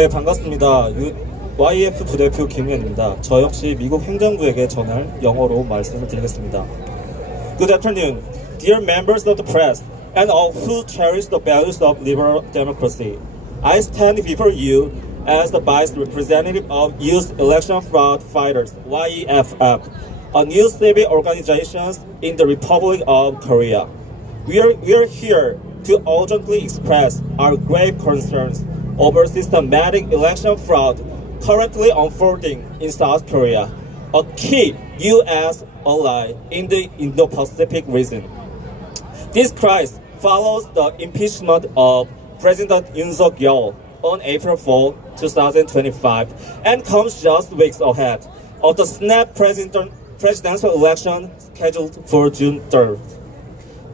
네, 반갑습니다. Yeff 부대표 김현입니다. 저 역시 미국 행정부에게 전할 영어로 말씀을 드리겠습니다. Good afternoon, dear members of the press and all who cherish the values of liberal democracy. I stand before you as the vice representative of Youth Election Fraud Fighters, Yeff, a new civic organization in the Republic of Korea. We are here to urgently express our grave concerns over systematic election fraud currently unfolding in South Korea, a key U.S. ally in the Indo-Pacific region. This crisis follows the impeachment of President Yoon Suk-yeol on April 4, 2025, and comes just weeks ahead of the snap presidential election scheduled for June 3rd.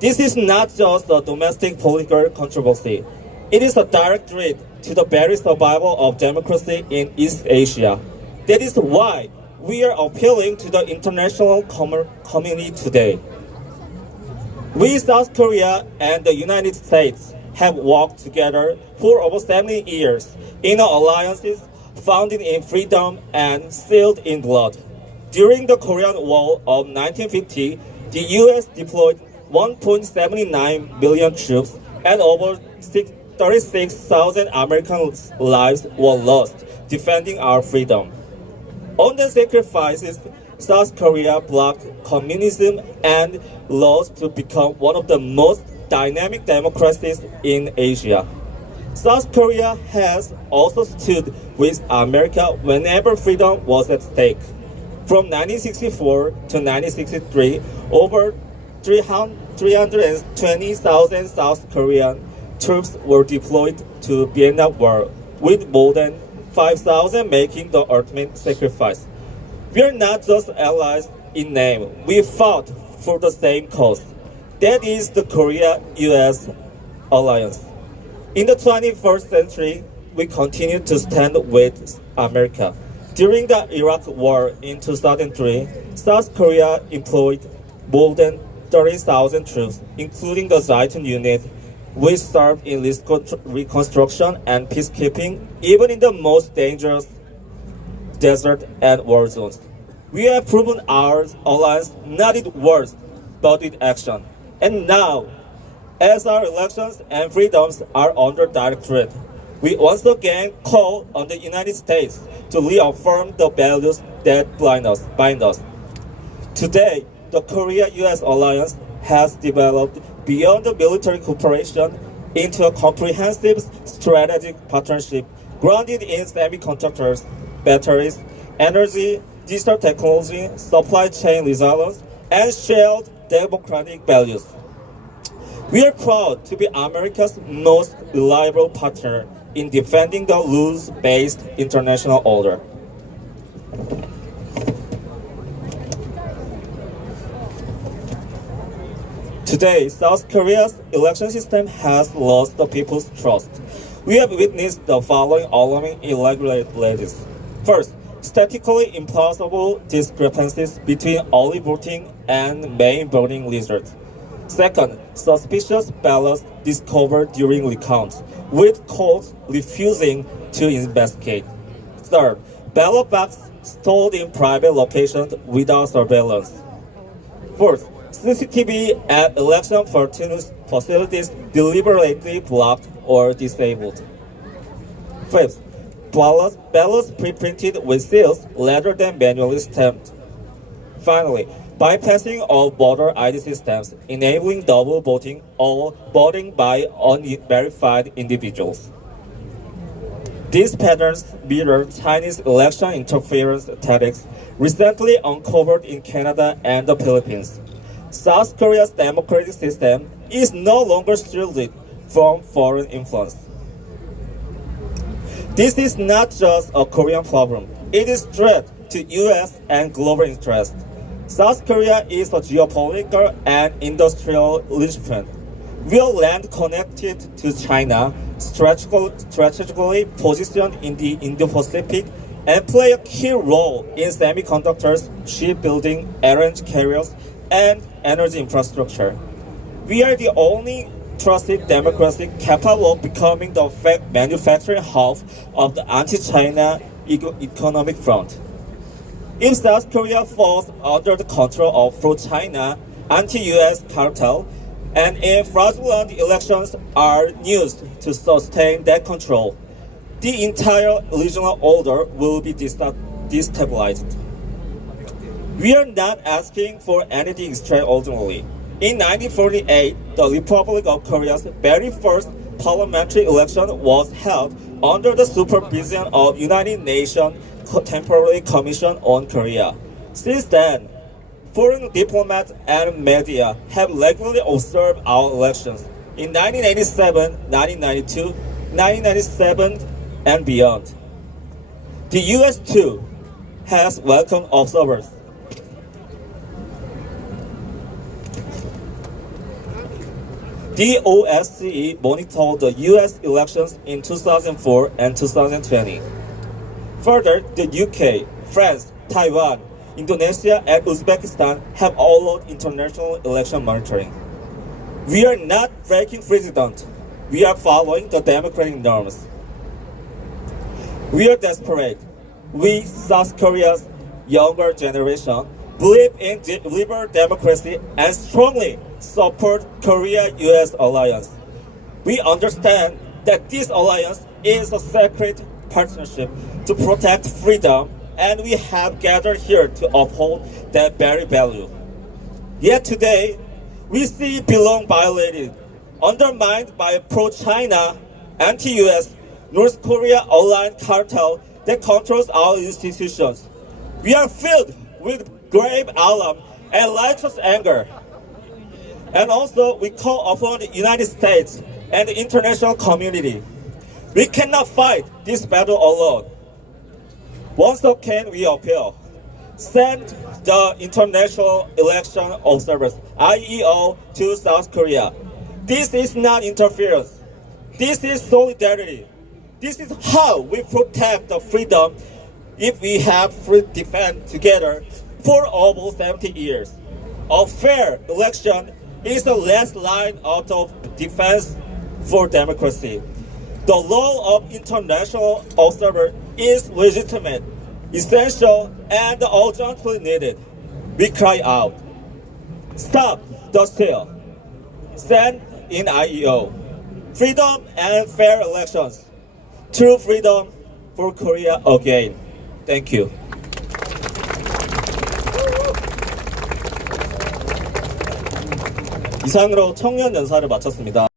This is not just a domestic political controversy. It is a direct threat to the very survival of democracy in East Asia. That is why we are appealing to the international community today. We, South Korea and the United States, have worked together for over 70 years in alliances founded in freedom and sealed in blood. During the Korean War of 1950, the U.S. deployed 1.79 million troops and over 36,000 American lives were lost defending our freedom. On the sacrifices, South Korea blocked communism and rose to become one of the most dynamic democracies in Asia. South Korea has also stood with America whenever freedom was at stake. From 1964 to 1963, over 320,000 South Korean troops were deployed to Vietnam War, with more than 5,000 making the ultimate sacrifice. We are not just allies in name, we fought for the same cause. That is the Korea-US alliance. In the 21st century, we continue to stand with America. During the Iraq War in 2003, South Korea employed more than 30,000 troops, including the Zaytun unit, which served in reconstruction and peacekeeping, even in the most dangerous desert and war zones. We have proven our alliance not with words, but with action. And now, as our elections and freedoms are under direct threat, we once again call on the United States to reaffirm the values that bind us. Today, the Korea-US alliance has developed beyond the military cooperation into a comprehensive strategic partnership grounded in semiconductors, batteries, energy, digital technology, supply chain resilience, and shared democratic values. We are proud to be America's most reliable partner in defending the rules-based international order. Today, South Korea's election system has lost the people's trust. We have witnessed the following alarming irregularities. First, statistically implausible discrepancies between early voting and main voting results. Second, suspicious ballots discovered during recounts, with courts refusing to investigate. Third, ballot boxes stored in private locations without surveillance. Fourth, CCTV at election facilities deliberately blocked or disabled. Fifth, ballots pre-printed with seals rather than manually stamped. Finally, bypassing of voter ID systems, enabling double voting or voting by unverified individuals. These patterns mirror Chinese election interference tactics recently uncovered in Canada and the Philippines. South Korea's democratic system is no longer shielded from foreign influence. This is not just a Korean problem. It is a threat to U.S. and global interests. South Korea is a geopolitical and industrial linchpin. We are land connected to China, strategically positioned in the Indo-Pacific, and play a key role in semiconductors, shipbuilding, LNG carriers, and energy infrastructure. We are the only trusted democracy capable of becoming the manufacturing hub of the anti-China economic front. If South Korea falls under the control of pro-China, anti-US cartel, and if fraudulent elections are used to sustain that control, the entire regional order will be destabilized. We are not asking for anything extraordinary. In 1948, the Republic of Korea's very first parliamentary election was held under the supervision of United Nations Temporary Commission on Korea. Since then, foreign diplomats and media have regularly observed our elections in 1987, 1992, 1997, and beyond. The US too has welcomed observers. The OSCE monitored the US elections in 2004 and 2020. Further, the UK, France, Taiwan, Indonesia, and Uzbekistan have allowed international election monitoring. We are not breaking precedent. We are following the democratic norms. We are desperate. We, South Korea's younger generation, believe in liberal democracy and strongly support Korea-US alliance. We understand that this alliance is a sacred partnership to protect freedom, and we have gathered here to uphold that very value. Yet today, we see it being violated, undermined by a pro-China, anti-US, North Korea aligned cartel that controls our institutions. We are filled with grave alarm and righteous anger. And also, we call upon the United States and the international community. We cannot fight this battle alone. Once again, we appeal. Send the International Election Observers, IEO, to South Korea. This is not interference. This is solidarity. This is how we protect the freedom if we have free defense together for almost 70 years. A fair election is the last line of the defense for democracy. The role of international observer is legitimate, essential, and urgently needed. We cry out, stop the steal. Send in IEO. Freedom and fair elections. True freedom for Korea again. Thank you. 이상으로 청년 연사를 마쳤습니다.